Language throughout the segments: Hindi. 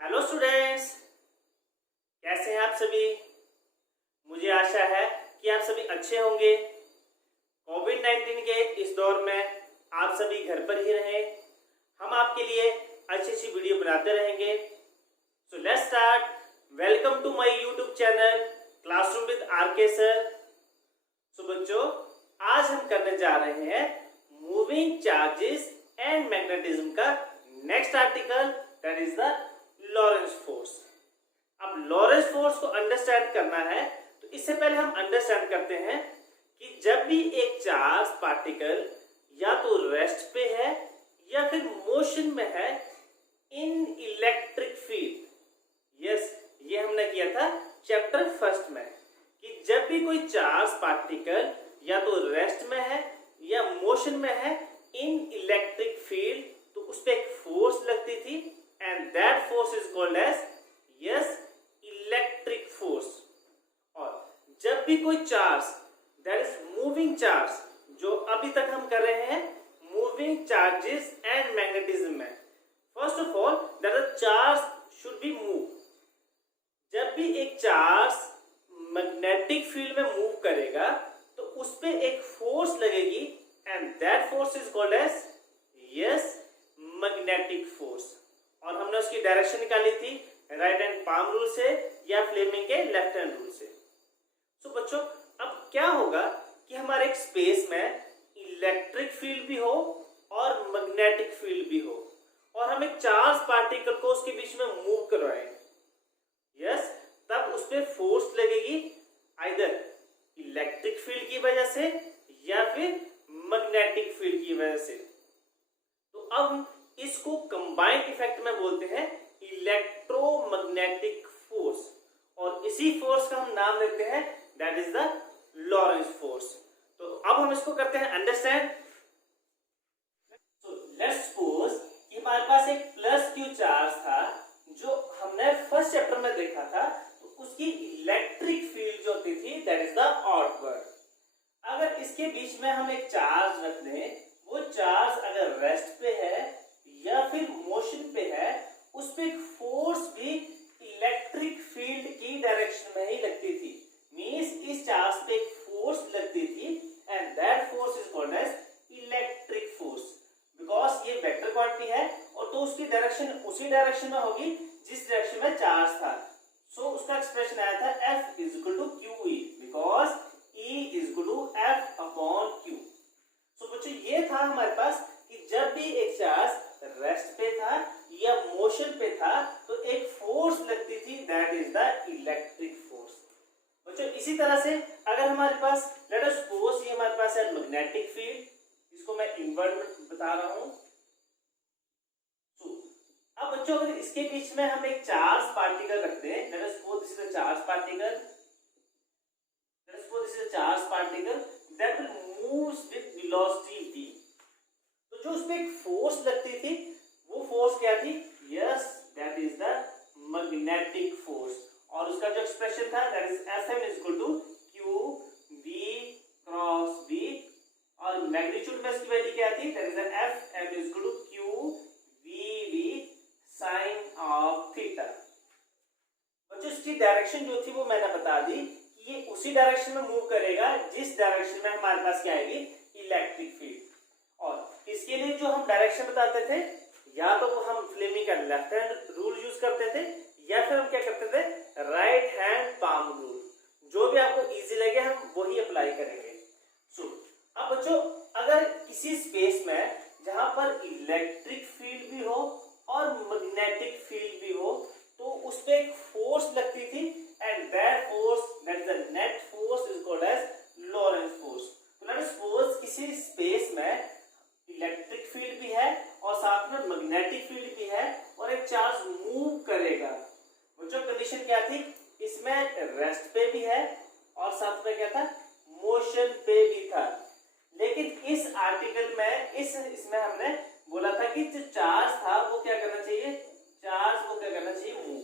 हेलो स्टूडेंट्स, कैसे हैं आप सभी। मुझे आशा है कि आप सभी अच्छे होंगे। कोविड-19 के इस दौर में आप सभी घर पर ही रहें। हम आपके लिए अच्छी अच्छी वीडियो बनाते रहेंगे। So let's start. Welcome to my YouTube channel classroom with RK sir. सो बच्चों, आज हम करने जा रहे हैं मूविंग चार्जेस एंड मैग्नेटिज्म का next article, that is the Lorentz force. अब लॉरेंस फोर्स को अंडरस्टैंड करना है तो इससे पहले हम अंडरस्टैंड करते हैं कि जब भी एक चार्ज पार्टिकल या तो रेस्ट पे है या फिर मोशन में है इन इलेक्ट्रिक फील्ड। यस, ये हमने किया था चैप्टर फर्स्ट में कि जब भी कोई चार्ज पार्टिकल या तो रेस्ट में है या मोशन में है इन इलेक्ट्रिक फील्ड, तो उस पर एक फोर्स लगती थी and that force is called as yes electric force। और जब भी कोई charge that is moving charge, जो अभी तक हम कर रहे हैं moving charges and magnetism में, first of all that the charge should be moved। जब भी एक चार्ज मैग्नेटिक फील्ड में मूव करेगा तो उस पे एक फोर्स लगेगी and that force is called as yes magnetic force। और हमने उसकी डायरेक्शन निकाली थी राइट हैंड पाम रूल से या फ्लेमिंग के लेफ्ट हैंड रूल से। तो बच्चों, अब क्या होगा कि हमारे एक स्पेस में इलेक्ट्रिक फील्ड भी हो और मैग्नेटिक फील्ड भी हो और हम एक चार्ज पार्टिकल को उसके बीच में मूव करवाएं। यस, तब उस पर फोर्स लगेगी आइदर इलेक्ट्रिक फील्ड की वजह से या फिर मैग्नेटिक फील्ड की वजह से। तो अब इसको कंबाइंड इफेक्ट में बोलते हैं इलेक्ट्रोमैग्नेटिक फोर्स, और इसी फोर्स का हम नाम देते हैं that is the Lorentz force. तो अब हम इसको करते हैं अंडरस्टैंड। सो लेट्स सपोज कि हमारे पास एक प्लस क्यू चार्ज था जो हमने फर्स्ट चैप्टर में देखा था, तो उसकी इलेक्ट्रिक फील्ड जो होती थी दैट इज द आउटवर्ड। अगर इसके बीच में हम एक चार्ज रख दें, वो चार्ज अगर रेस्ट पे है या फिर मोशन पे है, उस पे एक फोर्स भी इलेक्ट्रिक फील्ड की डायरेक्शन में ही लगती थी। मींस इस चार्ज पे एक फोर्स लगती थी and that force is called as electric force, because ये वेक्टर क्वांटिटी है और तो उसकी डायरेक्शन उसी डायरेक्शन में होगी जिस डायरेक्शन में चार्ज था। सो उसका एक्सप्रेशन आया था F is equal to QE, because E is equal to F upon Q। So बच्चों, ये था हमारे पास कि जब भी एक चार्ज रेस्ट पे था या मोशन पे था तो एक फोर्स लगती थी that is the electric force. बच्चों, इसी तरह से अगर हमारे पास लेट अस सपोज ये हमारे पास है मैग्नेटिक फील्ड, इसको मैं इन्वर्ट में बता रहा हूं। अब बच्चों, अगर इसके बीच में हम एक चार्ज पार्टिकल रख दें, late us suppose this is a charge particle, late us suppose this is a charge particle that will moves with velocity v। तो जो उसपे एक फोर्स लगती थी वो फोर्स क्या थी? Yes, that is the magnetic force, और उसका जो एक्सप्रेशन था that is Fm is equal to Q V cross V, और मैग्नीट्यूड में इसकी वैल्यू क्या थी? That is Fm is equal to Q V sine of theta. बच्चों, इसकी डायरेक्शन जो थी वो मैंने बता दी कि ये उसी डायरेक्शन में मूव करेगा जिस डायरेक्शन में हमारे पास क्या आएगी? Electric field. और इसके लिए जो हम डायरेक्शन बताते थे, या तो हम फ्लेमिंग का लेफ्ट हैंड रूल यूज करते थे या फिर हम क्या करते थे? Right hand palm rule. जो भी आपको इजी लगे हम वही अप्लाई करेंगे। अब बच्चों, अगर किसी स्पेस में जहां पर इलेक्ट्रिक फील्ड भी हो और मैग्नेटिक फील्ड भी हो, तो उस पे एक फोर्स लगती थी and that force, that is the net force, is called as Lorentz force. तो लेट अस सपोज किसी स्पेस में इलेक्ट्रिक फील्ड भी है और साथ में मैग्नेटिक फील्ड भी है और एक चार्ज मूव करेगा। बच्चों, कंडीशन क्या थी? इसमें रेस्ट पे भी है और साथ में क्या था? मोशन पे भी था। लेकिन इस आर्टिकल में इसमें हमने बोला था कि जो चार्ज था वो क्या करना चाहिए? चार्ज वो क्या करना चाहिए? मूव।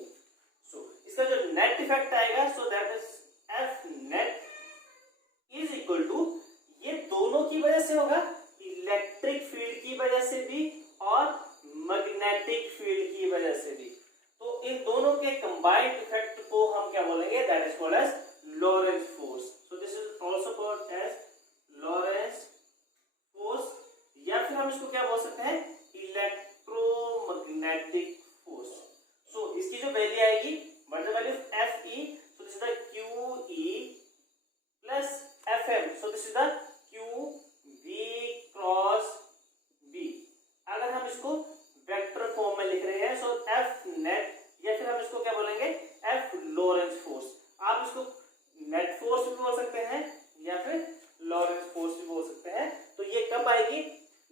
सो इसका जो नेट इफेक्ट आएगा, so that is F net is equal to, ये दोनों की वजह से होगा, इलेक्ट्रिक फील्ड की वजह से भी और मैग्नेटिक फील्ड की वजह से भी। तो के कंबाइंड इफेक्ट को हम क्या बोलेंगे, that is called as Lorentz force. So this is also called as Lorentz force, या फिर हम इसको क्या बोल सकते हैं, इलेक्ट्रोमैग्नेटिक फोर्स। सो इसकी जो वैल्यू आएगी, what the value of F E, so this is the Q E plus F M, so this is the Q V cross B. अगर हम इसको वेक्टर फॉर्म में लिख रहे हैं, सो एफ नेट, या फिर हम इसको क्या बोलेंगे, एफ लॉरेंज फोर्स। आप इसको नेट फोर्स भी बोल सकते हैं या फिर लॉरेंज फोर्स भी बोल सकते हैं। तो ये कब आएगी,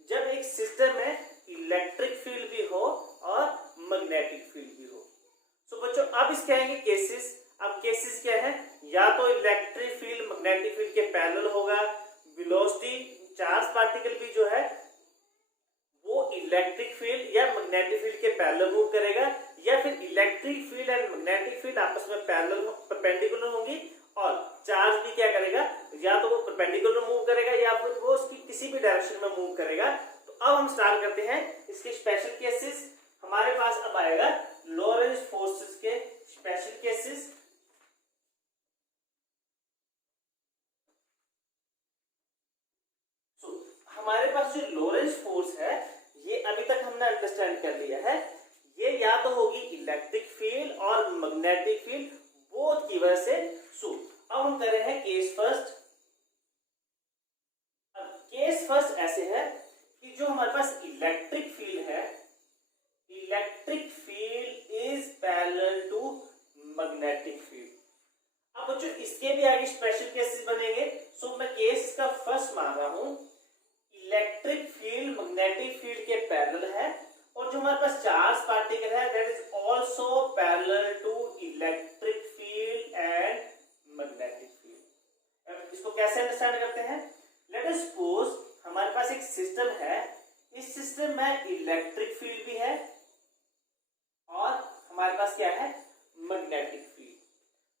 जब एक सिस्टम में इलेक्ट्रिक फील्ड भी हो और मैग्नेटिक फील्ड भी हो। सो बच्चों अब इसके आएंगे केसेस। अब केसेस क्या है, या तो इलेक्ट्रिक फील्ड मैग्नेटिक फील्ड के पैरेलल होगा, वेलोसिटी चार्ज पार्टिकल भी जो है वो इलेक्ट्रिक फील्ड या मैग्नेटिक फील्ड के पैरेलल मूव करेगा, या फिर electric field and magnetic field आपस में पैरेलल परपेंडिकुलर होंगी, और चार्ज भी क्या करेगा, या तो वो परपेंडिकुलर मूव करेगा या फिर वो उसकी किसी भी डायरेक्शन में मूव करेगा। तो अब हम स्टार्ट करते हैं इसके स्पेशल केसेस। हमारे पास अब आएगा लॉरेंज फोर्सेस के स्पेशल केसेस। हमारे पास जो लॉरेंज फोर्स है, ये अभी तक हमने अंडरस्टैंड कर लिया है, ये या तो होगी इलेक्ट्रिक फील्ड और मैग्नेटिक फील्ड बोथ की वजह से। सो अब हम कर रहे हैं केस फर्स्ट। अब केस फर्स्ट ऐसे है कि जो हमारे पास इलेक्ट्रिक फील्ड है, electric field is parallel to magnetic field. अब बच्चों इसके भी आगे स्पेशल केसेस बनेंगे। सो मैं केस का फर्स्ट मान रहा हूं, इलेक्ट्रिक फील्ड मैग्नेटिक फील्ड के पैरेलल है, और जो हमारे पास चार्ज पार्टिकल है that is also parallel to electric field and magnetic field. इसको कैसे अंडरस्टैंड करते हैं, लेट अस सपोज हमारे पास एक सिस्टम है, इस सिस्टम में इलेक्ट्रिक फील्ड भी है और हमारे पास क्या है, मैग्नेटिक फील्ड।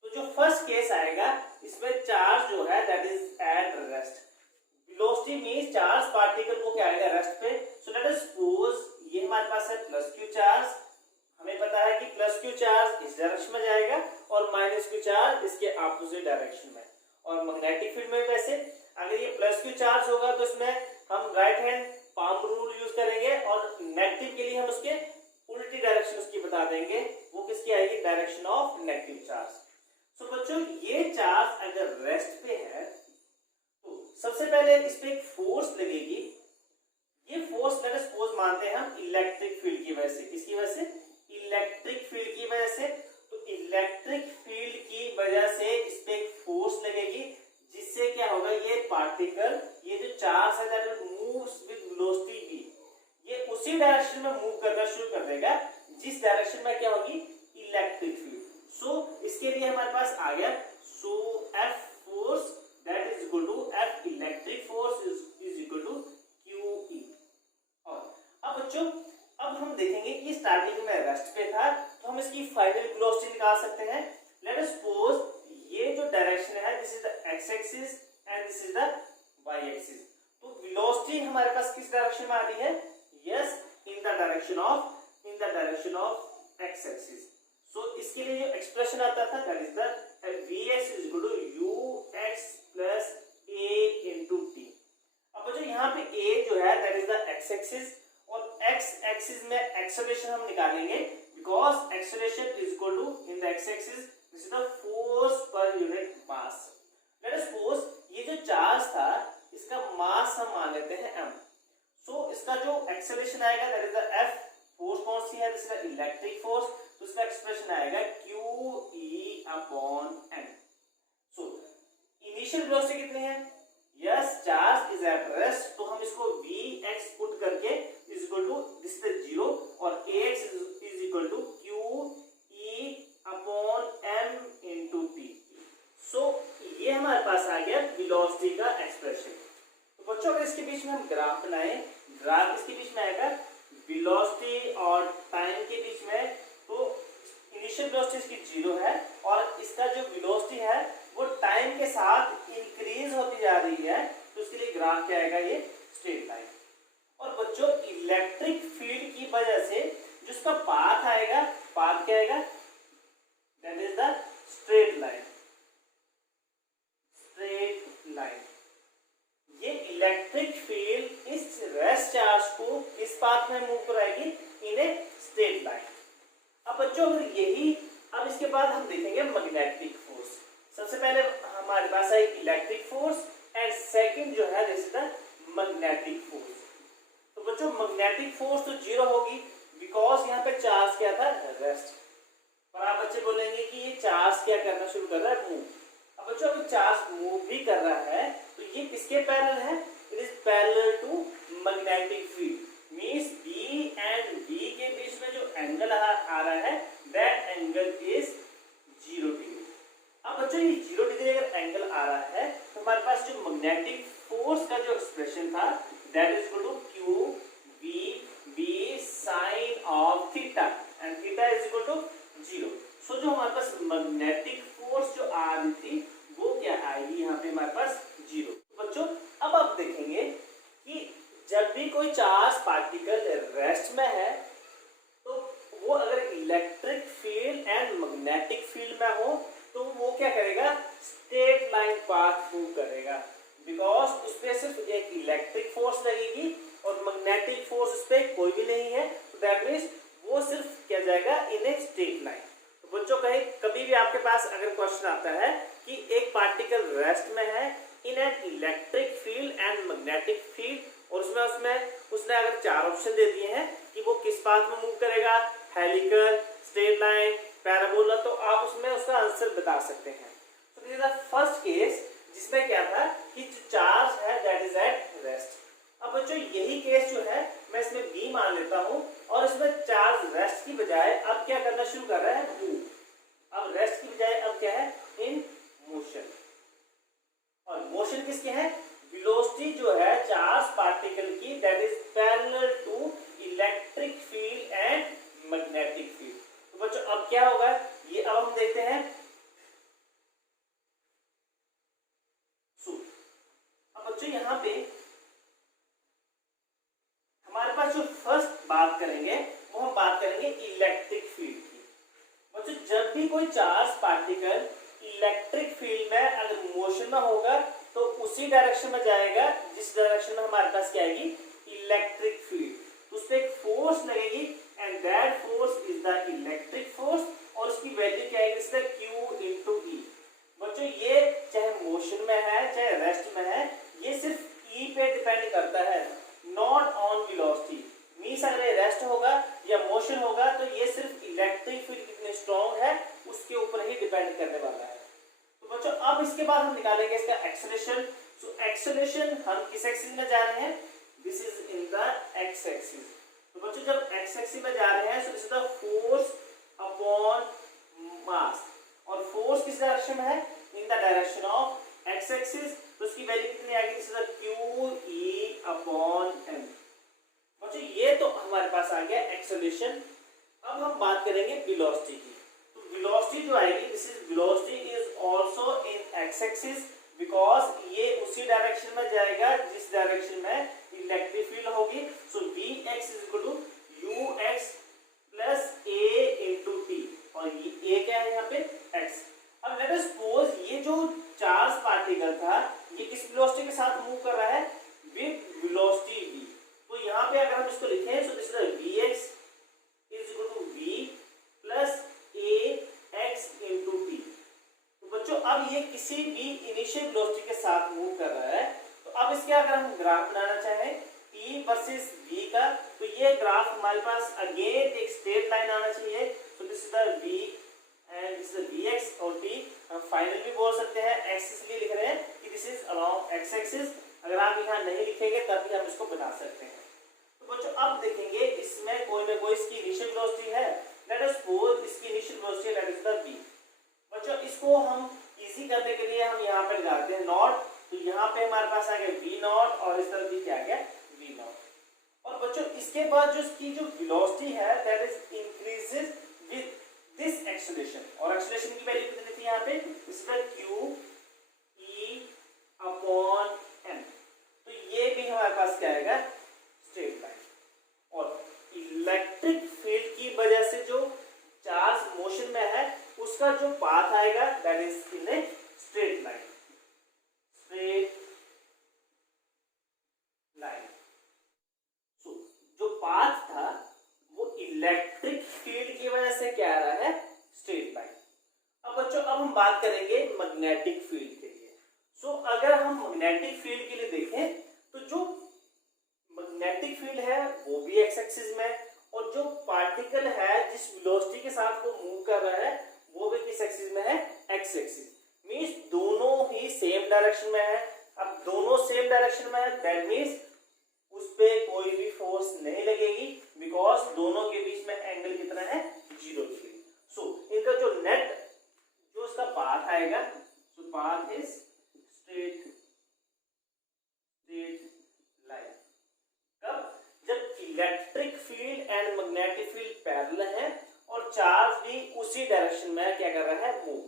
तो जो फर्स्ट केस आएगा इसमें चार्ज जो है that is at rest. Velocity means charge particle को क्या आएगा, रेस्ट पे। सो लेट अस सपोज ये हमारे पास है प्लस क्यू चार्ज, हमें पता है कि प्लस क्यू चार्ज इस डायरेक्शन में जाएगा और माइनस क्यू चार्ज इसके ऑपोजिट डायरेक्शन में। और मैग्नेटिक फील्ड में वैसे अगर ये प्लस क्यू चार्ज होगा तो इसमें हम right hand palm rule use करेंगे, और नेगेटिव के लिए हम उसके उल्टी डायरेक्शन उसकी बता देंगे, वो किसकी आएगी, डायरेक्शन ऑफ नेगेटिव चार्ज। सो बच्चों ये चार्ज अगर रेस्ट पे है तो सबसे पहले इस पे एक फोर्स लगेगी। ये फोर्स लेट अस सपोज मानते हैं हम इलेक्ट्रिक फील्ड की वजह से, किसकी वजह से, इलेक्ट्रिक फील्ड की वजह से। तो इलेक्ट्रिक फील्ड की वजह से इस पे एक फोर्स लगेगी, जिससे क्या होगा, ये पार्टिकल, ये जो चार्ज है that will moves with velocity v, ये उसी डायरेक्शन में मूव करना शुरू कर देगा जिस डायरेक्शन में क्या होगी, इलेक्ट्रिक फील्ड। सो इसके लिए हमारे पास आ गया, so F force that is equal to F electric force is equal to Q E. और अब बच्चों अब हम देखेंगे ये स्टार्टिंग में रेस्ट पे था, तो हम इसकी फाइनल वेलोसिटी निकाल सकते हैं। लेट अस सपोज ये जो डायरेक्शन है this is the X axis and this is the Y axis. तो वेलोसिटी हमारे पास किस डायरेक्शन में आ रही है, yes in the direction of X axis. So इसके लिए जो एक्सप्रेशन आता था that is the vx is equal to ux plus a into t। अब जो यहाँ पे a जो है that is the x axis, और x एक्सिस में एक्सेलरेशन हम निकालेंगे because acceleration is equal to in the x axis this is the force per unit mass. Let us suppose ये जो चार्ज था इसका मास हम मान लेते हैं m। सो इसका जो एक्सेलरेशन आएगा that is the f, force कौन सी है, this is the electric force, तो इसका एक्सप्रेशन आएगा QE upon n। So initial velocity कितनी है, yes charge is at rest, तो हम इसको Vx पुट करके is equal to this is 0 और Ax is equal to QE upon m into t। So ये हमारे पास आ गया वेलोसिटी का एक्सप्रेशन। तो बच्चों अगर इसके बीच में हम ग्राफ बनाएं, ग्राफ इसके बीच में आएगा वेलोसिटी और टाइम के बीच में, तो इनिशियल वेलोसिटी इसकी 0 है और इसका जो वेलोसिटी है वो टाइम के साथ इंक्रीज होती जा रही है, तो उसके लिए ग्राफ क्या आएगा, ये स्ट्रेट लाइन। और बच्चों इलेक्ट्रिक फील्ड की वजह से जो इसका पाथ आएगा, पाथ क्या आएगा, बच्चों अगर यही, अब इसके बाद हम देखेंगे मैग्नेटिक फोर्स। सबसे पहले हमारे पास है इलेक्ट्रिक फोर्स एंड सेकंड जो है this is the magnetic force. तो बच्चों मैग्नेटिक फोर्स तो जीरो होगी बिकॉज यहाँ पे चार्ज क्या था, रेस्ट। और आप बच्चे बोलेंगे कि ये चार्ज क्या करना शुरू कर रहा है, मूव। अब बच्चों अगर चार्ज मूव भी कर रहा है तो ये किसके पैरेलल है, it is parallel to magnetic field. Means B and B के बीच में जो एंगल आ रहा है दैट एंगल इज 0 डिग्री। अब बच्चों ये 0 डिग्री अगर एंगल आ रहा है तो हमारे पास जो मैग्नेटिक फोर्स का जो एक्सप्रेशन था that is equal to Q B sine of theta and theta is equal to 0। So जो हमारे पास मैग्नेटिक फोर्स जो आ रही थी वो क्या आएगी यहाँ पे हमारे पास 0। बच्चों अब आप देखेंगे कि जब भी कोई चार्ज पार्टिकल रेस्ट में है तो वो अगर electric field and magnetic field में हो तो वो क्या करेगा, स्ट्रेट लाइन पाथ मूव करेगा बिकॉज उस पर सिर्फ एक इलेक्ट्रिक फोर्स लगेगी और मैग्नेटिक फोर्स उस पर कोई भी नहीं है। तो दैट मीन्स वो सिर्फ क्या जाएगा इन ए स्ट्रेट लाइन। तो बच्चों कभी भी आपके पास अगर क्वेश्चन आता है कि एक पार्टिकल रेस्ट में है in an electric field and magnetic field और उसने अगर 4 ऑप्शन दे दिए हैं कि वो किस पाथ में मूव करेगा, हेलिकल, स्ट्रेट लाइन, पैराबोला, तो आप उसमें उसका आंसर बता सकते हैं। तो this is the first case जिसमें क्या था कि जो चार्ज है दैट इज एट रेस्ट। अब बच्चों यही केस जो है मैं इसमें बी मान लेता हूं और इसमें चार्ज रेस्ट की बजाय अब क्या करना शुरू कर रहा है, मूव। अब रेस्ट की बजाय अब क्या है, इन मोशन। और मोशन किसके है, वेलोसिटी जो है चार्ज पार्टिकल की that is parallel to electric field and magnetic field. तो बच्चों अब क्या होगा ये अब हम देखते हैं। अब बच्चों यहाँ पे हमारे पास जो फर्स्ट बात करेंगे वो हम बात करेंगे इलेक्ट्रिक फील्ड की। बच्चों जब भी कोई चार्ज पार्टिकल इलेक्ट्रिक फील्ड में अगर मोशन में होगा तो उसी डायरेक्शन में जाएगा जिस डायरेक्शन में हमारे पास क्या आएगी, इलेक्ट्रिक फील्ड। उस पर एक फोर्स लगेगी and that force is the electric force और उसकी वैल्यू क्या आएगी, इसका Q इंटू E। बच्चों ये चाहे मोशन में है चाहे रेस्ट में है ये सिर्फ E पे डिपेंड करता है, नॉट ऑन वेलोसिटी। मींस अगर ये रेस्ट होगा या मोशन होगा तो ये सिर्फ इलेक्ट्रिक फील्ड कितनी स्ट्रॉन्ग है उसके ऊपर ही डिपेंड करने वाला है। तो बच्चों अब इसके बाद हम निकालेंगे इसका एक्सेलरेशन। सो एक्सेलरेशन हम किस एक्सिस में जा रहे हैं, this is in the X axis. तो बच्चों जब एक्स एक्सिस में जा रहे हैं सो this is the force upon mass और फोर्स किस डायरेक्शन में है, इन the direction of X axis. तो उसकी वैल्यू कितनी आएगी, this is the QE upon m। बच्चों ये तो हमारे पास आ गया एक्सेलरेशन। अब हम बात करेंगे वेलोसिटी की। तो वेलोसिटी जो आएगी this is velocity is also in x axis because ये उसी डायरेक्शन में जाएगा जिस डायरेक्शन में इलेक्ट्रिक फील्ड होगी। So Vx is equal to ux plus a into T और ये a क्या है यहाँ पे, x। अब लेट अस सपोज ये जो चार्ज पार्टिकल था ये किस वेलोसिटी के साथ मूव कर रहा है, विद वेलोसिटी v। तो यहाँ पे अगर हम इसको लिखें so this is Vx is equal to v plus ax into T. तो बच्चों अब ये किसी भी इनिशियल वेलोसिटी के साथ मूव कर रहा है। तो अब इसके अगर हम ग्राफ बनाना चाहें t वर्सेस v का तो ये ग्राफ हमारे पास अगेन एक स्ट्रेट लाइन आना चाहिए। तो this is the v and this is Vx और t। हम फाइनल भी बोल सकते हैं, x इसलिए लिख रहे हैं कि this is along x axis. अगर आप यहाँ नहीं लिखेंगे तब भी हम इसको बना सकते हैं। तो बच्चों अब देखेंगे इसमें कोई ना कोई इसकी इनिशियल वेलोसिटी है। लेट अस सपोज इसकी initial velocity that is the v। बच्चों इसको हम इजी करने के लिए हम यहाँ पे लगाते हैं नॉट। तो यहाँ पे हमारे पास आ गया v नॉट और इस तरफ भी क्या आ गया, v नॉट। और बच्चों इसके बाद जो इसकी जो वेलोसिटी है that is increases with this acceleration और एक्सेलरेशन की वैल्यू कितनी थी यहाँ पे, इसका QE अपॉन m। तो ये भी हमारे पास क्या आएगा, स्ट्रेट लाइन। और इलेक्ट्रिक फील्ड की वजह से जो चार्ज मोशन में है उसका जो पाथ आएगा that is in a straight line, straight line. So जो पाथ था वो इलेक्ट्रिक फील्ड की वजह से क्या आ रहा हम बात करेंगे मैग्नेटिक फील्ड के लिए। सो अगर हम मैग्नेटिक फील्ड के लिए देखें तो जो मैग्नेटिक फील्ड है वो भी एक्स एक्सिस में, और जो पार्टिकल है जिस वेलोसिटी के साथ वो मूव कर रहा है वो भी किस एक्सिस में है, एक्स एक्सिस। मींस दोनों ही सेम डायरेक्शन में है। अब दोनों सेम डायरेक्शन में है, दैट मींस उस पे कोई भी फोर्स नहीं लगेगी, बिकॉज दोनों के बीच में एंगल कितना है, 0 डिग्री। सो इनका जो नेट जो इसका पाथ आएगा, सो पाथ इज स्ट्रेट लाइन। कब? जब electric field and magnetic field parallel है और चार्ज भी उसी डायरेक्शन में क्या कर रहा है, मूव।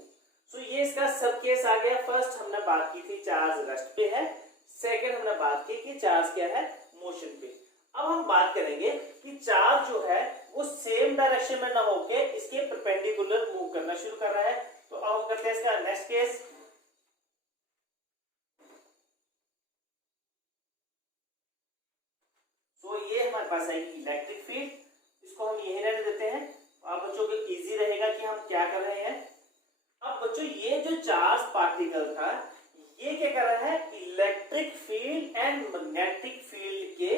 सो ये इसका सब केस आ गया। फर्स्ट हमने बात की थी चार्ज रेस्ट पे है, सेकंड हमने बात की कि चार्ज क्या है, मोशन पे। अब हम बात करेंगे कि चार्ज जो है वो सेम डायरेक्शन में ना होके इसके परपेंडिकुलर मूव करना शुरू कर रहा है। तो अब हम करते हैं इसका नेक्स्ट केस। तो ये हमारे पास है इलेक्ट्रिक फील्ड, इसको हम यही रहने देते हैं। आप बच्चों को इजी रहेगा कि हम क्या कर रहे हैं। अब बच्चों ये जो चार्ज पार्टिकल था ये क्या कर रहा है, electric field and magnetic field के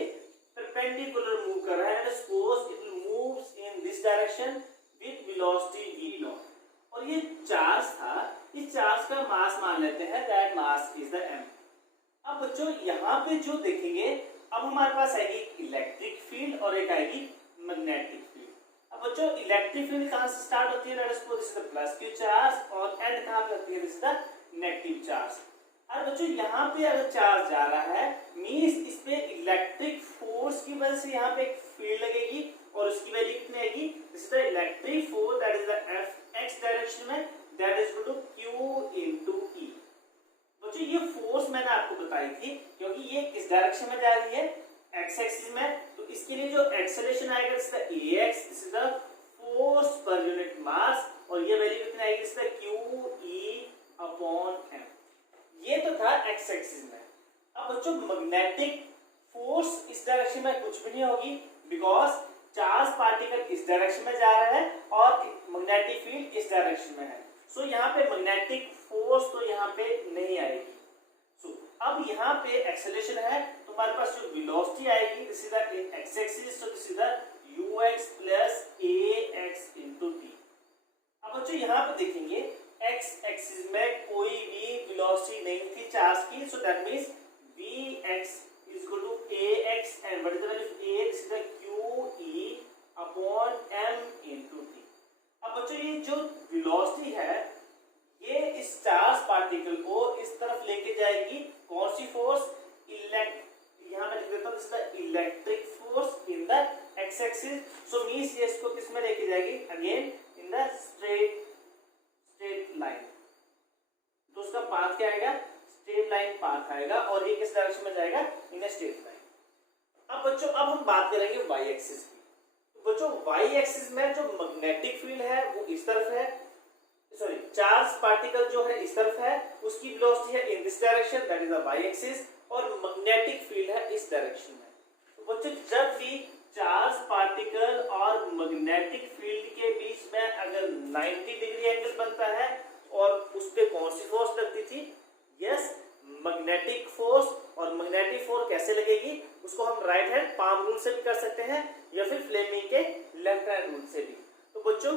परपेंडिकुलर मूव कर रहा है। Suppose it moves in this direction with velocity v0, और ये चार्ज था, इस चार्ज का मास मान लेते हैं, that mass is the m। अब बच्चों यहाँ पे जो देखेंगे, अब हमारे पास आएगी इलेक्ट्रिक फील्ड और एक आएगी मैग्नेटिक फील्ड। अब बच्चों इलेक्ट्रिक फील्ड कहाँ से स्टार्ट होती है, late us suppose this is the plus q charge, और एंड कहाँ पे होती है, this is the negative charge. और बच्चों यहाँ पे अगर चार्ज जा रहा है मींस इस पे इलेक्ट्रिक फोर्स की वजह से यहाँ पे एक फील्ड लगेगी, और उसकी वैल्यू कितनी आएगी, this is the electric force that is the x direction में, that is equal to q into e। बच्चों ये फोर्स मैंने आपको बताई थी, क्योंकि ये किस डायरेक्शन में जा रही है, x एक्सिस में, तो इसके लिए जो एक्सेलरेशन आएगा this is the ax, this is the force per unit मास, और ये वैल्यू कितनी आएगी, this is the q e upon m। ये तो था x एक्सिस में। अब बच्चों मैग्नेटिक फोर्स इस डायरेक्शन में कुछ भी नहीं होगी, बिकॉज चार्ज पार्टिकल इस डायरेक्शन में जा रहा है और मैग्नेटिक फील्ड इस डायरेक्शन में है। सो यहाँ पे मैग्नेटिक फोर्स तो यहाँ पे नहीं आएगी। सो अब यहाँ पे एक्सेलरेशन है, तो हमारे पास जो वेलोसिटी आएगी this is the x axis, so this is the ux plus ax into t। अब बच्चों यहाँ पे देखेंगे x एक्सिस में कोई भी वेलोसिटी नहीं थी चार्ज की, सो that means vx is equal to ax, and what is the value of ax, is the qe upon m into t। अब बच्चों ये जो वेलोसिटी है ये इस चार्ज पार्टिकल को इस तरफ लेके जाएगी, कौन सी फोर्स, यहाँ मैं लिख देता हूँ, this is the electric force in the x axis. So means ये इसको किस में लेके जाएगी, again in the straight line. तो उसका पाथ क्या आएगा, स्ट्रेट लाइन पाथ आएगा, और ये किस डायरेक्शन में जाएगा, इन अ स्ट्रेट लाइन। अब बच्चों अब हम बात करेंगे y एक्सिस की। तो बच्चों y एक्सिस में जो मैग्नेटिक फील्ड है वो इस तरफ है, सॉरी चार्ज पार्टिकल जो है इस तरफ है, उसकी वेलोसिटी है इन this direction, that is the y axis, और मैग्नेटिक फील्ड है इस डायरेक्शन में। तो बच्चों जब भी चार्ज पार्टिकल और मैग्नेटिक फील्ड के बीच में अगर 90 डिग्री एंगल बनता है, और उस पे कौन सी फोर्स लगती थी, यस मैग्नेटिक फोर्स। और मैग्नेटिक फोर्स कैसे लगेगी, उसको हम राइट हैंड पाम रूल से भी कर सकते हैं, या फिर फ्लेमिंग के लेफ्ट हैंड रूल से भी। तो बच्चों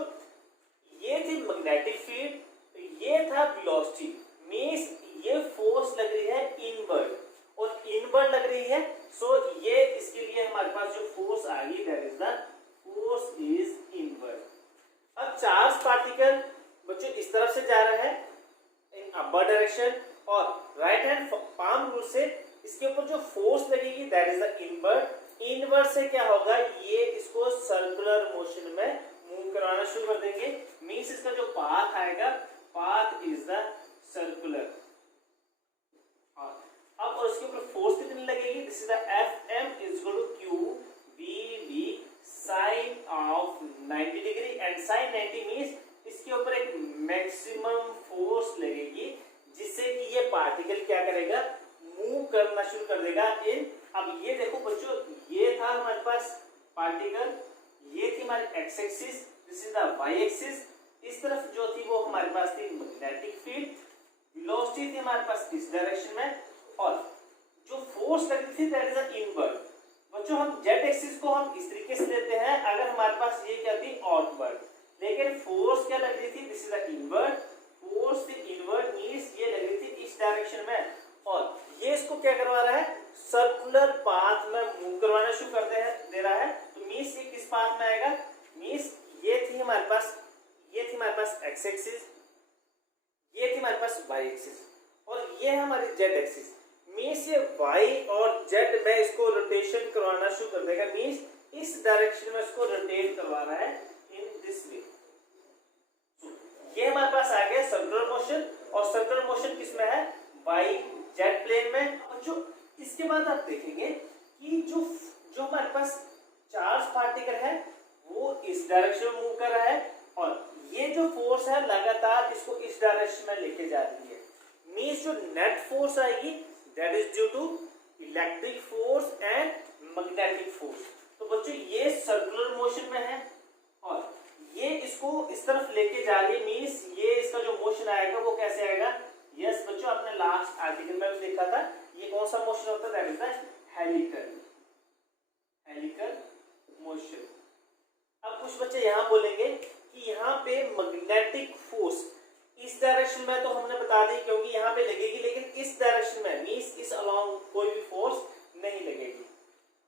ये थी मैग्नेटिक फील्ड, तो ये था वेलोसिटी, मींस ये फोर्स लग रही है इनवर्ड, और इनवर्ड लग रही है, सो ये इसके लिए हमारे पास जो फोर्स आ गई that is the force is inward. अब चार्ज पार्टिकल बच्चों इस तरफ से जा रहा है इन अपर डायरेक्शन, और राइट हैंड पाम रूल से इसके ऊपर जो फोर्स लगेगी that is the inward. Inward से क्या होगा, ये इसको सर्कुलर मोशन में मूव कराना शुरू कर देंगे, मींस इसका जो पाथ आएगा, पाथ इज द सर्कुलर। अब और इसके ऊपर फोर्स कितनी लगेगी, this is the Fm is equal to QVB sin of 90 degree, and sin 90 means इसके ऊपर एक मैक्सिमम फोर्स लगेगी, जिससे कि ये पार्टिकल क्या करेगा, मूव करना शुरू कर देगा इन। अब ये देखो बच्चों, ये था हमारे पास पार्टिकल, ये थी हमारी x axis, this is the y axis, इस तरफ जो थी वो हमारे पास थी मैग्नेटिक वेलोसिटी थी हमारे पास इस डायरेक्शन में, और जो फोर्स लग रही थी दैट इज इनवर्ड। बच्चों हम जेड एक्सिस को हम इस तरीके से लेते हैं अगर हमारे पास ये क्या थी आउटवर्ड, लेकिन फोर्स क्या लग रही थी, this is the inward, force थी इनवर्ड मींस ये लग रही थी इस डायरेक्शन में, और ये इसको क्या करवा रहा है, सर्कुलर पाथ में मूव करवाना शुरू कर दे रहा है। तो मींस ये किस पाथ में आएगा, मींस ये थी हमारे पास एक्स एक्सिस, ये थी हमारे पास वाई एक्सिस, और ये है हमारी जेड एक्सिस। मींस ये वाई और जेड में इसको रोटेशन करवाना शुरू कर देगा, मींस इस डायरेक्शन में इसको रोटेट करवा रहा है इन दिस वे। ये हमारे पास आ गया सर्कुलर मोशन, और सर्कुलर मोशन किसमें है, वाई जेड प्लेन में। और जो इसके बाद आप देखेंगे कि जो हमारे पास चार्ज पार्टिकल है वो इस डायरेक्शन में मूव कर रहा है, और ये जो फोर्स है लगातार इसको इस डायरेक्शन में लेके जा रही है। मींस जो नेट फोर्स आएगी that is due to electric force and magnetic force. तो बच्चों ये सर्कुलर मोशन में है, और ये इसको इस तरफ लेके जा रही है, मींस ये इसका जो मोशन आएगा वो कैसे आएगा, यस बच्चों आपने लास्ट आर्टिकल में भी देखा था, ये कौन सा मोशन होता है, that is the helical motion. अब कुछ बच्चे यहाँ बोलेंगे कि यहाँ पे मैग्नेटिक फोर्स इस डायरेक्शन में तो हमने बता दी क्योंकि यहाँ पे लगेगी, लेकिन इस डायरेक्शन में मींस इस अलोंग कोई भी फोर्स नहीं लगेगी।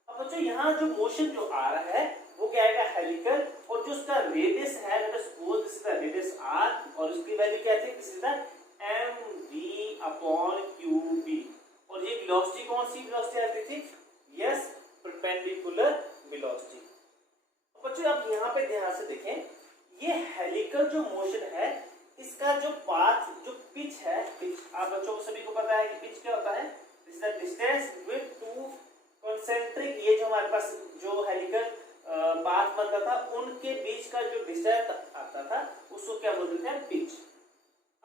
अब बच्चों यहाँ जो मोशन जो आ रहा है वो क्या आएगा, हेलिकल, और जो उसका रेडियस है late us suppose this is the radius r, और उसकी वैल्यू क्या थी, दिस इज द mv/qb, और ये वेलोसिटी कौन सी वेलोसिटी आती थी, यस परपेंडिकुलर वेलोसिटी। बच्चों आप यहाँ पे ध्यान से देखें, ये हेलिकल जो मोशन है इसका जो पाथ जो पिच है, पिच आप बच्चों को सभी को पता है कि पिच क्या होता है, this is the distance with two concentric, ये जो हमारे पास जो हेलिकल पाथ बनता था उनके बीच का जो डिस्टेंस आता था उसको क्या बोलते थे, पिच।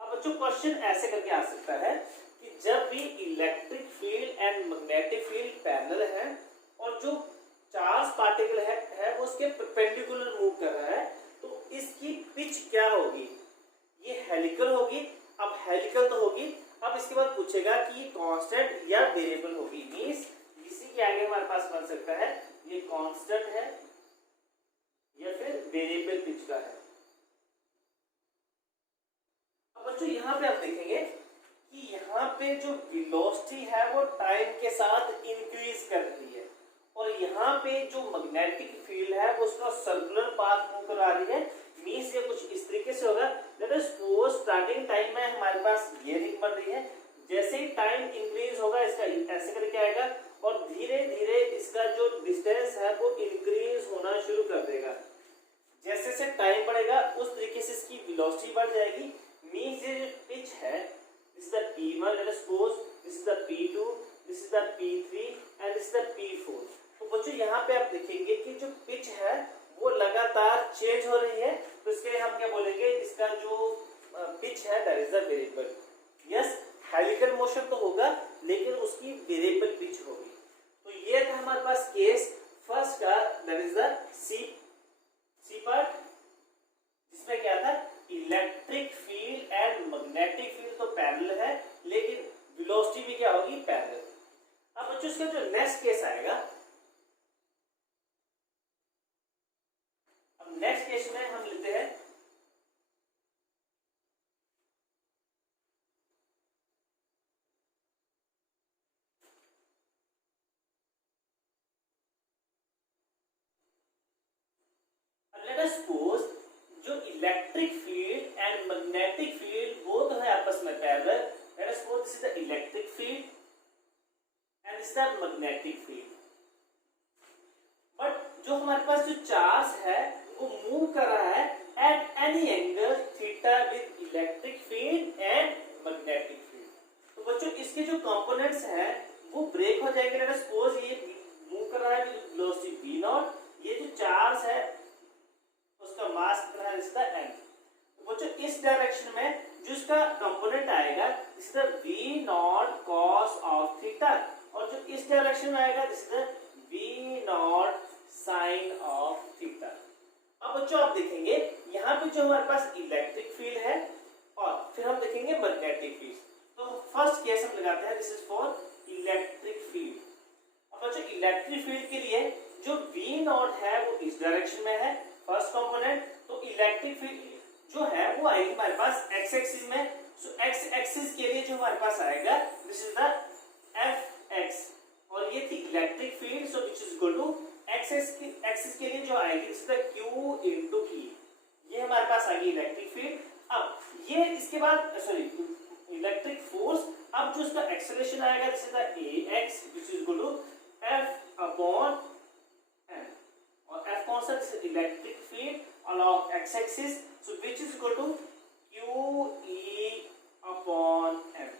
अब बच्चों क्वेश्चन ऐसे करके आ सकता है कि जब भी electric field and magnetic field parallel है और जो चार्ज पार्टिकल है वो उसके परपेंडिकुलर मूव कर रहा है, तो इसकी पिच क्या होगी, ये हेलिकल होगी। अब हेलिकल तो होगी, अब इसके बाद पूछेगा कि ये कांस्टेंट या वेरिएबल होगी, मींस इसी के आगे हमारे पास बन सकता है ये कांस्टेंट है या फिर वेरिएबल पिच का है। अब बच्चों यहाँ पे आप देखेंगे कि यहाँ पे जो वेलोसिटी है वो टाइम के साथ इंक्रीज कर रही है, और यहाँ पे जो मैग्नेटिक फील्ड है वो उसका सर्कुलर पाथ मूव करा रही है, मींस ये कुछ इस तरीके से होगा। Late us suppose starting time में हमारे पास ये रिंग बन रही है, जैसे ही टाइम इंक्रीज होगा इसका ऐसे करके आएगा, और धीरे धीरे इसका जो डिस्टेंस है वो इंक्रीज होना शुरू कर देगा। जैसे जैसे टाइम बढ़ेगा उस तरीके से इसकी वेलोसिटी बढ़ जाएगी, मींस ये जो पिच है this is the p1, late us suppose this is the p2, this is the p3 and this is the p4। तो बच्चों यहाँ पे आप देखेंगे कि जो पिच है वो लगातार चेंज हो रही है, तो इसके हम क्या बोलेंगे, इसका जो पिच है that is the variable. Yes helical motion तो होगा लेकिन उसकी वेरिएबल पिच होगी। तो ये था हमारे पास केस फर्स्ट का, that is the C part, जिसमें क्या था, electric field and magnetic field तो पैरेलल है लेकिन वेलोसिटी भी क्या होगी, पैरेलल। अब बच्चों इसका जो नेक्स्ट केस आएगा, अब नेक्स्ट केस में हम लेते हैं लेट अस सपोज जो electric field and magnetic field both है आपस में parallel. Late us suppose this is the electric field and this is the magnetic field, but जो हमारे पास जो चार्ज है वो मूव कर रहा है at any angle theta with electric field and magnetic field. तो बच्चों इसके जो कंपोनेंट्स हैं वो ब्रेक हो जाएंगे। लेट अस सपोज ये मूव कर रहा है विद वेलोसिटी v0, ये जो चार्ज है उसका मास कितना है, इसका m। तो बच्चों इस डायरेक्शन में जो इसका कंपोनेंट आएगा this is the v0 cos of theta, और जो इस डायरेक्शन में आएगा this is the v0 sin of theta. अब बच्चों आप देखेंगे यहाँ पे जो हमारे पास इलेक्ट्रिक फील्ड है और फिर हम देखेंगे मैग्नेटिक फील्ड। तो फर्स्ट केस हम लगाते हैं, this is for electric field. अब बच्चों इलेक्ट्रिक फील्ड के लिए जो V नॉट है वो इस डायरेक्शन में है, फर्स्ट कंपोनेंट। तो इलेक्ट्रिक फील्ड जो है वो आएगी हमारे पास एक्स एक्सिस में। सो एक्स एक्सिस के लिए जो हमारे पास आएगा this is the F X, और ये थी electric field. So which is equal to axis के लिए जो आएगी this is the Q into E। ये हमारे पास आ गई इलेक्ट्रिक फील्ड। अब ये इसके बाद सॉरी इलेक्ट्रिक फोर्स, अब जो इसका एक्सेलरेशन आएगा this is the Ax which is equal to F upon m, और F कौन सा, this is electric field along x axis, so which is equal to QE upon m।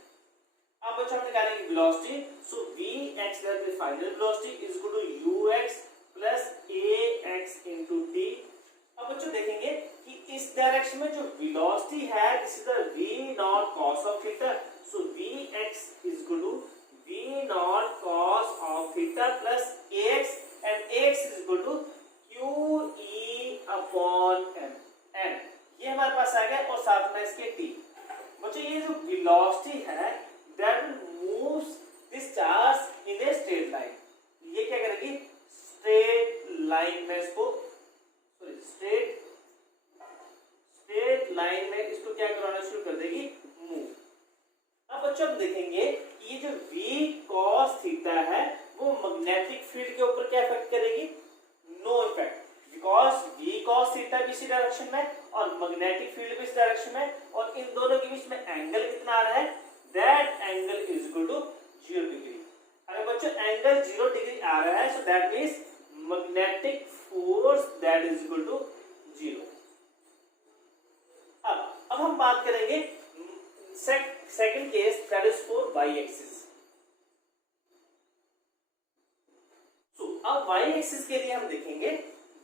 अब बच्चों हम निकालेंगे velocity. So Vx that is final velocity is equal to Ux plus Ax into t। अब बच्चों देखेंगे कि इस डायरेक्शन में जो वेलोसिटी है this is the v naught cos of theta. So Vx is equal to v naught cos of theta plus Ax, and Ax is equal to QE upon m। ये हमारे पास आ गया, और साथ में इसके t। बच्चों ये जो वेलोसिटी है that moves this charge in a straight line, ये क्या करेगी स्ट्रेट लाइन में इसको सॉरी स्ट्रेट लाइन में इसको क्या कराना शुरू कर देगी, मूव। अब बच्चों हम देखेंगे ये जो v cos थीटा है वो मैग्नेटिक फील्ड के ऊपर क्या इफेक्ट करेगी, no effect, because v cos theta भी इसी डायरेक्शन में और मैग्नेटिक फील्ड भी इस डायरेक्शन में, और इन दोनों के बीच में एंगल कितना आ रहा है, that angle is equal to 0 degree. अगर बच्चों एंगल 0 डिग्री आ रहा है so that means magnetic force that is equal to 0। अब हम बात करेंगे second case that is for y axis. अब y एक्सिस के लिए हम देखेंगे,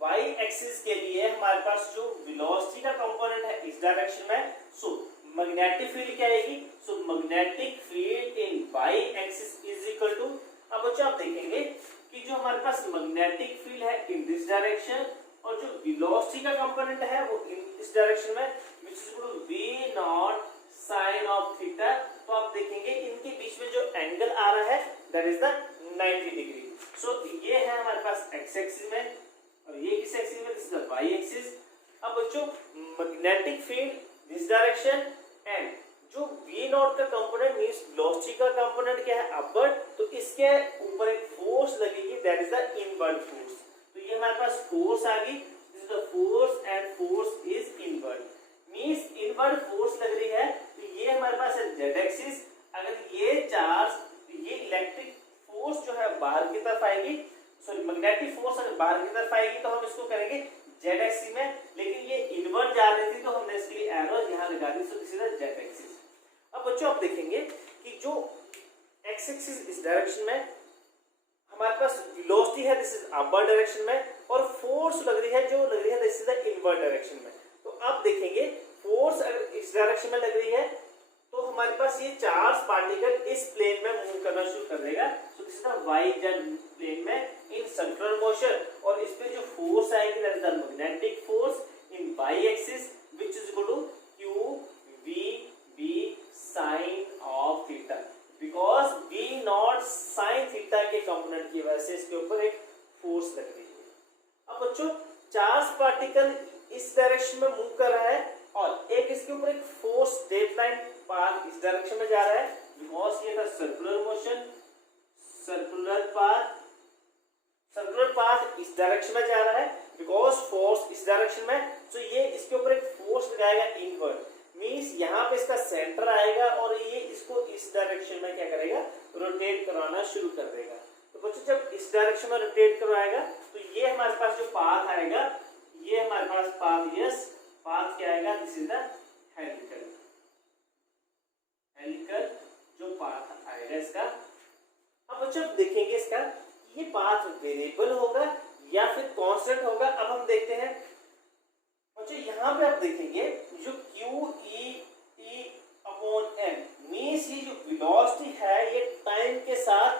y एक्सिस के लिए हमारे पास जो वेलोसिटी का कंपोनेंट है इस डायरेक्शन में, सो मैग्नेटिक फील्ड क्या आएगी, so magnetic field in y axis is equal to, अब बच्चों आप देखेंगे कि जो हमारे पास मैग्नेटिक फील्ड है इन दिस डायरेक्शन और जो वेलोसिटी का कंपोनेंट है वो इन इस डायरेक्शन में which is equal to v naught sin of theta. तो आप देखेंगे इनके बीच में जो एंगल आ रहा है दैट इज द 90 डिग्री। सो ये है हमारे पास x एक्सिस में, और ये किस एक्सिस में, this is the y axis. अब बच्चों magnetic field this direction and जो v नॉट का कंपोनेंट मींस वेलोसिटी का कंपोनेंट क्या है, अपवर्ड, तो इसके ऊपर एक फोर्स लगेगी that is the inward force. तो ये हमारे पास फोर्स आ गई, this is the force and force is inward, means inward force लग रही है। तो ये हमारे पास है z एक्सिस। अगर ये चार्ज, ये इलेक्ट्रिक फोर्स जो है बाहर की तरफ आएगी, सॉरी मैग्नेटिक फोर्स अगर बाहर की तरफ आएगी तो हम इसको करेंगे z एक्सिस में, लेकिन ये इनवर्ट जा रही थी तो हमने इसके लिए एरो यहां लगा दी, so this is the z axis. अब बच्चों आप देखेंगे कि जो x एक्सिस इस डायरेक्शन में हमारे पास वेलोसिटी है दिस इज अपवर्ड डायरेक्शन में, और फोर्स लग रही है जो लग रही है this is the invert direction में। तो आप देखेंगे फोर्स अगर इस डायरेक्शन में लग रही है तो हमारे पास ये चार्ज पार्टिकल इस प्लेन में मूव करना शुरू कर देगा। So this is the yz plane में इन सर्कुलर मोशन, और इस पे जो फोर्स आएगी that is the magnetic force in y axis which is equal to QVB sin of theta, because v naught sin theta के कंपोनेंट की वजह से इसके ऊपर एक फोर्स लग रही है। अब बच्चों चार्ज पार्टिकल इस डायरेक्शन में मूव कर रहा है और एक इसके ऊपर एक फोर्स स्ट्रेट लाइन पाथ इस डायरेक्शन में जा रहा है, बिकॉज ये था सर्कुलर मोशन, सर्कुलर पाथ इस डायरेक्शन में जा रहा है बिकॉज फोर्स इस डायरेक्शन में। तो ये इसके ऊपर एक फोर्स लगाएगा इनवर्ड, मींस यहाँ पे इसका सेंटर आएगा और ये इसको इस डायरेक्शन में क्या करेगा, रोटेट करवाना शुरू कर देगा। तो बच्चों जब इस डायरेक्शन में रोटेट करवाएगा तो ये हमारे पास जो पाथ आएगा, ये हमारे पास पाथ, यस पाथ क्या आएगा, दिस इज द हेलिकल जो पाथ आएगा इसका। अब बच्चों देखेंगे इसका ये पाथ वेरिएबल होगा या फिर कांस्टेंट होगा। अब हम देखते हैं बच्चों, यहाँ पे आप देखेंगे जो QE अपॉन m मींस ये जो वेलोसिटी है ये टाइम के साथ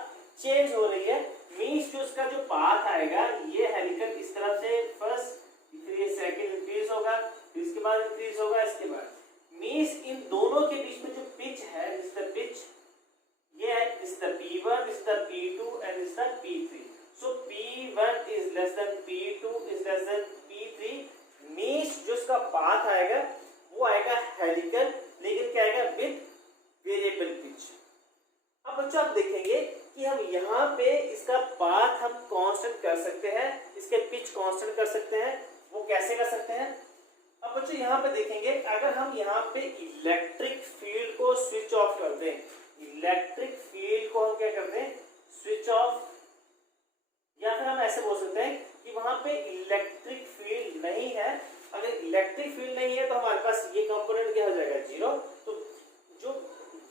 चेंज हो रही है, मींस जो इसका जो पाथ आएगा ये हेलिकल इस तरफ से फर्स्ट, फिर ये सेकंड इंक्रीज होगा, फिर इसके बाद इंक्रीज होगा, इसके बाद मींस इन दोनों के बीच में जो पिच है, जिसका पिच इसका पाथ हम कांस्टेंट कर सकते हैं, इसके पिच कांस्टेंट कर सकते हैं। वो कैसे कर सकते हैं? अब बच्चों यहाँ पे देखेंगे, अगर हम यहाँ पे इलेक्ट्रिक फील्ड को स्विच ऑफ कर दें, इलेक्ट्रिक फील्ड को हम क्या कर दें, स्विच ऑफ, या फिर हम ऐसे बोल सकते हैं कि वहां पे इलेक्ट्रिक फील्ड नहीं है। अगर इलेक्ट्रिक फील्ड नहीं है तो हमारे पास ये कंपोनेंट क्या हो जाएगा, जीरो। तो जो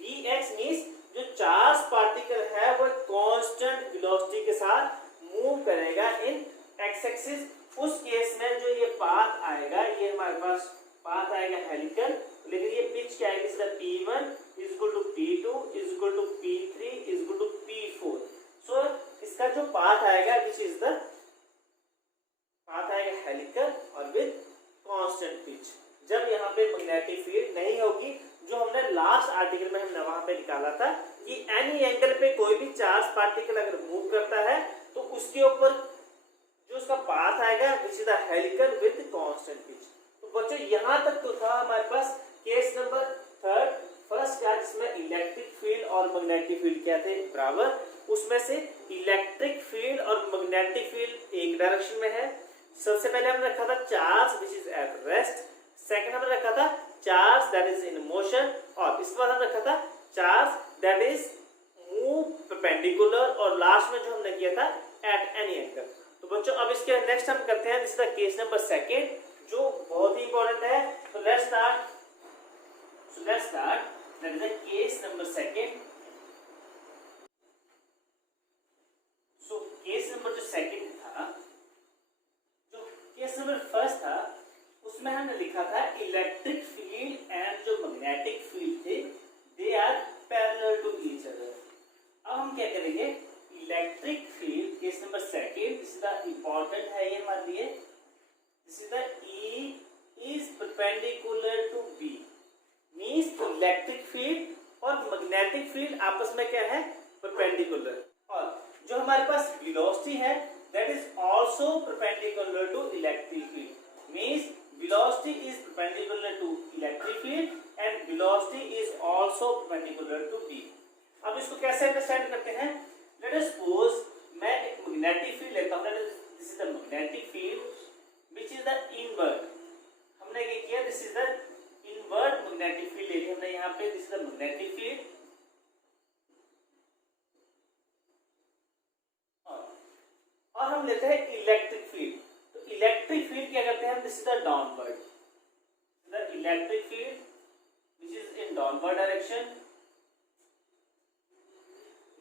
Vx मींस जो चार्ज पार्टिकल है वो कांस्टेंट वेलोसिटी के साथ मूव करेगा इन एक्स एक्सिस। उस केस में जो ये पाथ आएगा, ये हमारे पास पाथ आएगा हेलिकल, लेकिन ये पिच क्या आएगी, इसका P1 P2 P3 P4। सो इसका जो पाथ आएगा विच इज द पाथ आएगा हेलिकल और विद कांस्टेंट पिच। जब यहाँ पे मैग्नेटिक फील्ड नहीं होगी, जो हमने लास्ट आर्टिकल में हमने वहां पे निकाला था कि एनी एंगल पे कोई भी चार्ज पार्टिकल अगर मूव करता है तो उसके ऊपर जो उसका पाथ आएगा which is the helical with constant pitch. तो बच्चों यहाँ तक तो था हमारे पास केस नंबर थर्ड, फर्स्ट क्या, जिसमें इलेक्ट्रिक फील्ड और मैग्नेटिक फील्ड क्या थे, बराबर। उसमें से इलेक्ट्रिक फील्ड और मैग्नेटिक फील्ड एक डायरेक्शन में है। सबसे पहले हमने रखा था charge which is at rest, second हमने रखा था charge that is in motion, और इसके बाद हमने रखा था charge that is move perpendicular, और लास्ट में जो हमने किया था एट एनी एंगल। तो बच्चों अब इसके नेक्स्ट हम करते हैं, this is the case number second, जो बहुत ही इंपॉर्टेंट है। तो let's start, that is the case number second. So case number जो सेकंड था, जो केस नंबर फर्स्ट था उसमें हमने लिखा था इलेक्ट्रिक फील्ड एंड जो मैग्नेटिक फील्ड थे they are parallel to each other. अब हम क्या करेंगे, electric field case number second, this is the important है ये हमारे लिए, this is the E is perpendicular to B, मींस इलेक्ट्रिक फील्ड और मैग्नेटिक फील्ड आपस में क्या है, परपेंडिकुलर, और जो हमारे पास वेलोसिटी है that is also perpendicular to electric field, means velocity is perpendicular to electric field and velocity is also perpendicular to B। अब इसको कैसे अंडरस्टैंड करते हैं, लेट अस सपोज मैं एक मैग्नेटिक फील्ड लेता हूं, this is the magnetic field which is the invert. हमने क्या किया, this is the invert magnetic field ले ली हमने यहां पे, this is the magnetic field, और हम लेते हैं इलेक्ट्रिक फील्ड। इलेक्ट्रिक फील्ड क्या करते हैं हम, this is the downward, the electric field which is in downward direction.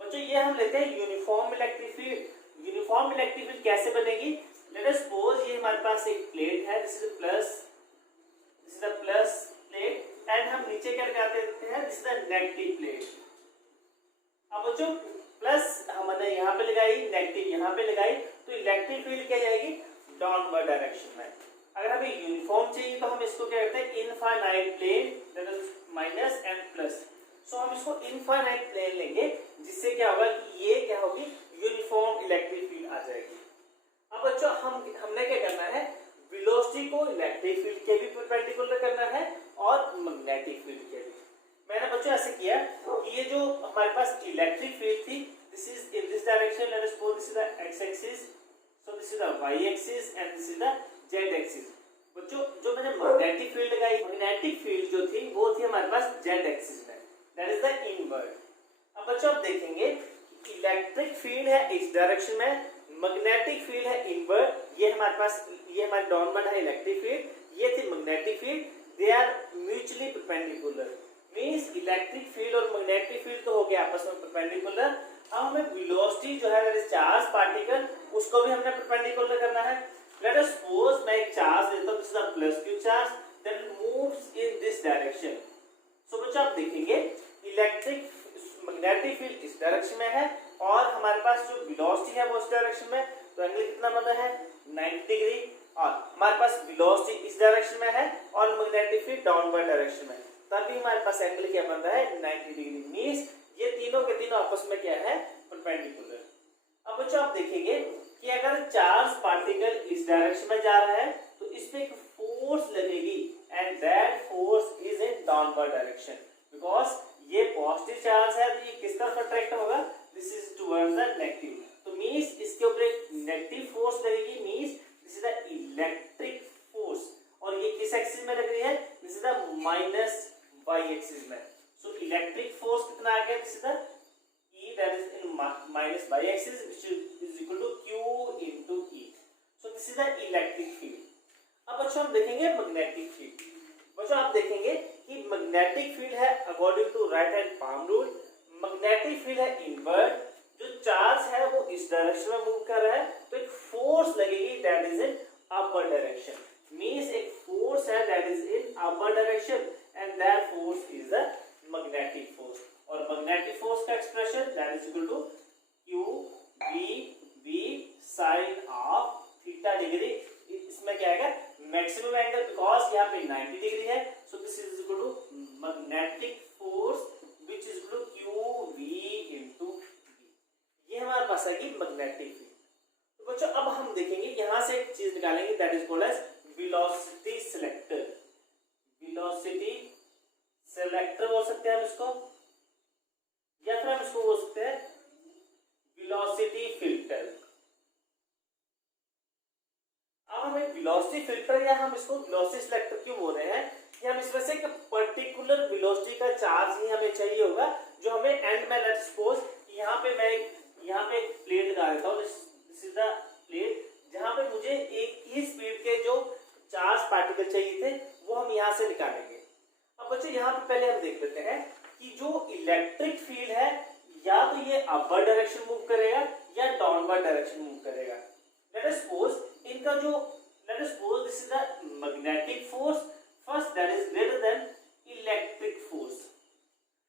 बच्चों ये हम लेते हैं uniform electric field. Uniform electric field कैसे बनेगी, लेट अस सपोज ये हमारे पास एक प्लेट है, this is the plus plate, and हम नीचे क्या लगाते हैं, this is the negative plate. अब बच्चों प्लस हमने यहाँ पे लगाई, नेगेटिव यहाँ पे लगाई, तो इलेक्ट्रिक फील्ड क्या जाएगी, डाउनवर्ड डायरेक्शन में। अगर हमें यूनिफॉर्म चाहिए तो हम इसको क्या करते हैं, infinite plane that is minus and plus. So हम इसको इनफाइनाइट प्लेन लेंगे, जिससे क्या होगा कि ये क्या होगी, यूनिफॉर्म इलेक्ट्रिक फील्ड आ जाएगी। अब बच्चों हमने क्या करना है, वेलोसिटी को इलेक्ट्रिक फील्ड के भी परपेंडिकुलर करना है और मैग्नेटिक फील्ड के भी। मैंने बच्चों ऐसे किया कि ये जो हमारे पास इलेक्ट्रिक फील्ड थी, this is in this direction, late us suppose this is the X axis, so this is the y axis and this is the z axis। बच्चों जो मैंने मैग्नेटिक फील्ड लगाई, मैग्नेटिक फील्ड जो थी वो थी हमारे पास z एक्सिस में, दैट इज द इनवर्ट। अब बच्चों आप देखेंगे इलेक्ट्रिक फील्ड है इस डायरेक्शन में, मैग्नेटिक फील्ड है इनवर्ट, ये हमारे पास ये हमारे डाउनवर्ड है इलेक्ट्रिक फील्ड, ये थी magnetic field, they are mutually perpendicular, means electric field और मैग्नेटिक फील्ड तो हो गया आपस में परपेंडिकुलर। अब हमें वेलोसिटी जो है दैट इज चार्ज पार्टिकल, उसको भी हमने परपेंडिकुलर करना है। लेट अस सपोज मैं एक चार्ज लेता हूं, this is the plus Q charge that moves in this direction. So बच्चों आप देखेंगे इलेक्ट्रिक मैग्नेटिक फील्ड इस डायरेक्शन में है और हमारे पास जो वेलोसिटी है वो इस डायरेक्शन में, तो एंगल कितना बन रहा है, 90 डिग्री, और हमारे पास वेलोसिटी इस डायरेक्शन में है और मैग्नेटिक फील्ड डाउनवर्ड डायरेक्शन में, तभी हमारे पास एंगल क्या बन रहा है, 90 डिग्री, मींस ये तीनों के तीनों आपस में क्या है, परपेंडिकुलर। अब बच्चों आप देखेंगे कि अगर चार्ज पार्टिकल इस डायरेक्शन में जा रहा है तो इस पे एक फोर्स लगेगी and that force is in downward direction, because ये पॉजिटिव चार्ज है तो ये किस तरफ अट्रैक्ट होगा, this is towards the negative, तो मीन्स इसके ऊपर एक नेगेटिव फोर्स लगेगी, means this is the electric force, और ये किस एक्सिस में लग रही है, this is the minus y axis में। सो इलेक्ट्रिक फोर्स कितना आ गया, this is the E that is in minus y axis which is equal to Q into E. So this is the electric field. अब बच्चों हम देखेंगे मैग्नेटिक फील्ड। बच्चों आप देखेंगे कि मैग्नेटिक फील्ड है according to right hand palm rule, magnetic field है इनवर्ट, जो चार्ज है वो इस डायरेक्शन में मूव कर रहा है, तो एक फोर्स लगेगी that is in upper direction, means एक फोर्स है that is in upper direction and that force is the magnetic force. और मैग्नेटिक फोर्स का expression that is equal to Q V sine of theta degree. इसमें क्या आएगा, मैक्सिमम एंगल, बिकॉज यहाँ पे 90 डिग्री है, so this is equal to magnetic force which is equal to Q V into V. ये हमारे पास आएगी मैग्नेटिक फील्ड। तो बच्चों अब हम देखेंगे, यहाँ से एक चीज निकालेंगे that is called as velocity selector. Velocity selector बोल सकते हैं हम इसको, या फिर हम इसको बोल सकते हैं वेलोसिटी फिल्टर। अब हमें वेलोसिटी फिल्टर या हम इसको वेलोसिटी सिलेक्टर क्यों बोल रहे हैं, कि हम इसमें से एक पर्टिकुलर वेलोसिटी का चार्ज ही हमें चाहिए होगा, जो हमें एंड में, लेट्स सपोज यहाँ पे मैं यहाँ पे एक प्लेट लगा देता हूँ, दिस इज द प्लेट, जहाँ पे मुझे एक ही स्पीड के जो चार्ज पार्टिकल चाहिए थे वो हम यहाँ से निकालेंगे। अब बच्चों यहाँ पे पहले हम देख लेते हैं कि जो इलेक्ट्रिक फील्ड है या तो ये अपर डायरेक्शन मूव करेगा या डाउनवर्ड डायरेक्शन मूव करेगा। लेट अस सपोज इनका जो, late us suppose this is the magnetic force first that is greater than electric force.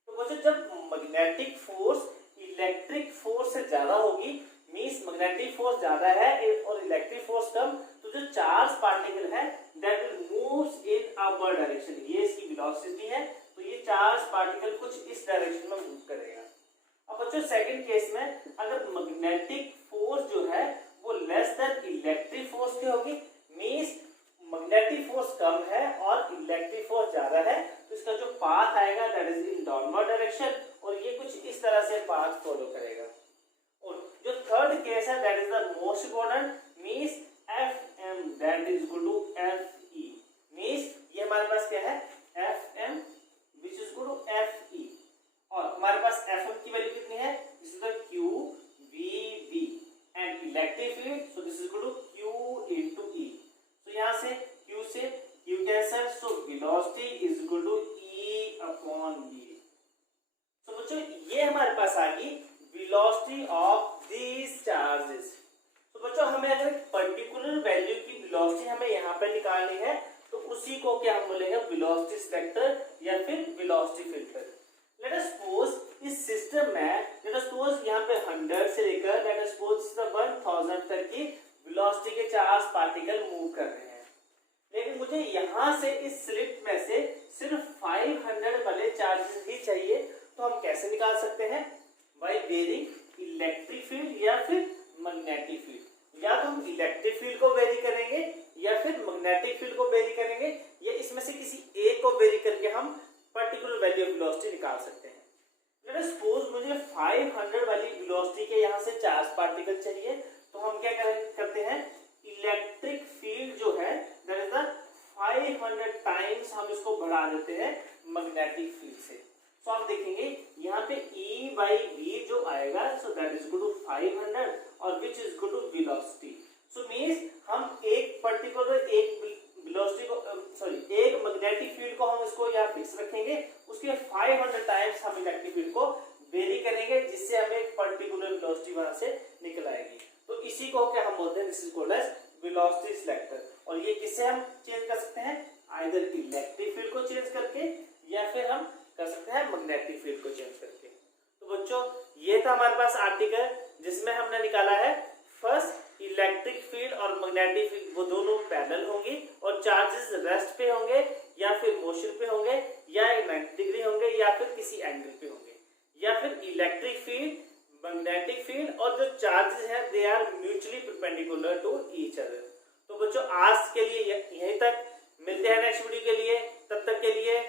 तो बच्चों जब मैग्नेटिक फोर्स इलेक्ट्रिक फोर्स से ज्यादा होगी, मींस मैग्नेटिक फोर्स ज्यादा है और इलेक्ट्रिक फोर्स कम, तो जो चार्ज पार्टिकल है that will moves in upper direction, ये इसकी वेलोसिटी है, तो ये चार्ज पार्टिकल कुछ इस डायरेक्शन में मूव करेगा। अब बच्चों सेकंड केस में अगर मैग्नेटिक फोर्स जो है वो लेस देन इलेक्ट्रिक फोर्स की होगी, मींस मैग्नेटिक फोर्स कम है और इलेक्ट्रिक फोर्स ज्यादा है, तो इसका जो पाथ आएगा that is in downward direction, और ये कुछ इस तरह से पाथ फॉलो करेगा। और जो थर्ड केस है that is the most important, means Fm that is equal to Fe, means ये हमारे पास क्या है Fm which is equal to Fe, और हमारे पास Fm की वैल्यू कितनी है, this is the Q V and electric field, so this is equal to Q into E। So यहाँ से Q cancel, so velocity is equal to E upon V। So बच्चों ये हमारे पास आ गई वेलोसिटी ऑफ दीज चार्जेस। तो बच्चों हमें अगर एक पर्टिकुलर वैल्यू की वेलोसिटी हमें यहाँ पे निकालनी है, तो उसी को क्या हम बोलेंगे, वेलोसिटी सिलेक्टर या फिर velocity filter. Late us suppose इस सिस्टम में, लेट अस सपोज यहाँ पे 100 से लेकर लेट अस सपोज 1000 तक की वेलोसिटी के चार्ज पार्टिकल मूव कर रहे हैं, लेकिन मुझे यहाँ से इस स्लिट में से सिर्फ 500 वाले चार्जेस ही चाहिए, तो हम कैसे निकाल सकते हैं, बाय वेरिंग इलेक्ट्रिक फील्ड या फिर मैग्नेटिक फील्ड। या तो हम इलेक्ट्रिक फील्ड को वेरी करेंगे या फिर मैग्नेटिक फील्ड को वेरी करेंगे, या इसमें से किसी एक को वेरी करके हम पर्टिकुलर वैल्यू ऑफ वेलोसिटी निकाल सकते हैं। लेट अस सपोज मुझे 500 वाली वेलोसिटी के यहाँ से चार्ज पार्टिकल चाहिए, तो हम क्या करते हैं, इलेक्ट्रिक फील्ड जो है दैट इज द 500 टाइम्स हम इसको बढ़ा देते हैं मैग्नेटिक फील्ड से। तो आप देखेंगे यहाँ पे E by V जो आएगा, so that is equal to 500 और which is equal to velocity. So means हम एक पर्टिकुलर एक वेलोसिटी को एक मैग्नेटिक फील्ड को हम इसको यहाँ फिक्स रखेंगे, उसके 500 टाइम्स हम इलेक्ट्रिक फील्ड को वेरी करेंगे, जिससे हमें एक पर्टिकुलर वेलोसिटी वहां से निकल आएगी। तो इसी को क्या हम बोलते हैं, this is called as velocity selector. और ये किससे हम चेंज कर सकते हैं, आइदर इलेक्ट्रिक फील्ड को चेंज करके या फिर हम कर सकते हैं मैग्नेटिक फील्ड को चेंज करके। तो बच्चों ये था हमारे पास आर्टिकल जिसमें हमने निकाला है फर्स्ट इलेक्ट्रिक फील्ड और मैग्नेटिक फील्ड वो दोनों पैरेलल होंगी और चार्जेस रेस्ट पे होंगे या फिर मोशन पे होंगे या 90 डिग्री होंगे या फिर किसी एंगल पे होंगे, या फिर इलेक्ट्रिक फील्ड मैग्नेटिक फील्ड और जो चार्जेस हैं they are mutually perpendicular to each other. तो बच्चों आज के लिए यहीं तक, मिलते हैं नेक्स्ट वीडियो के लिए, तब तक के लिए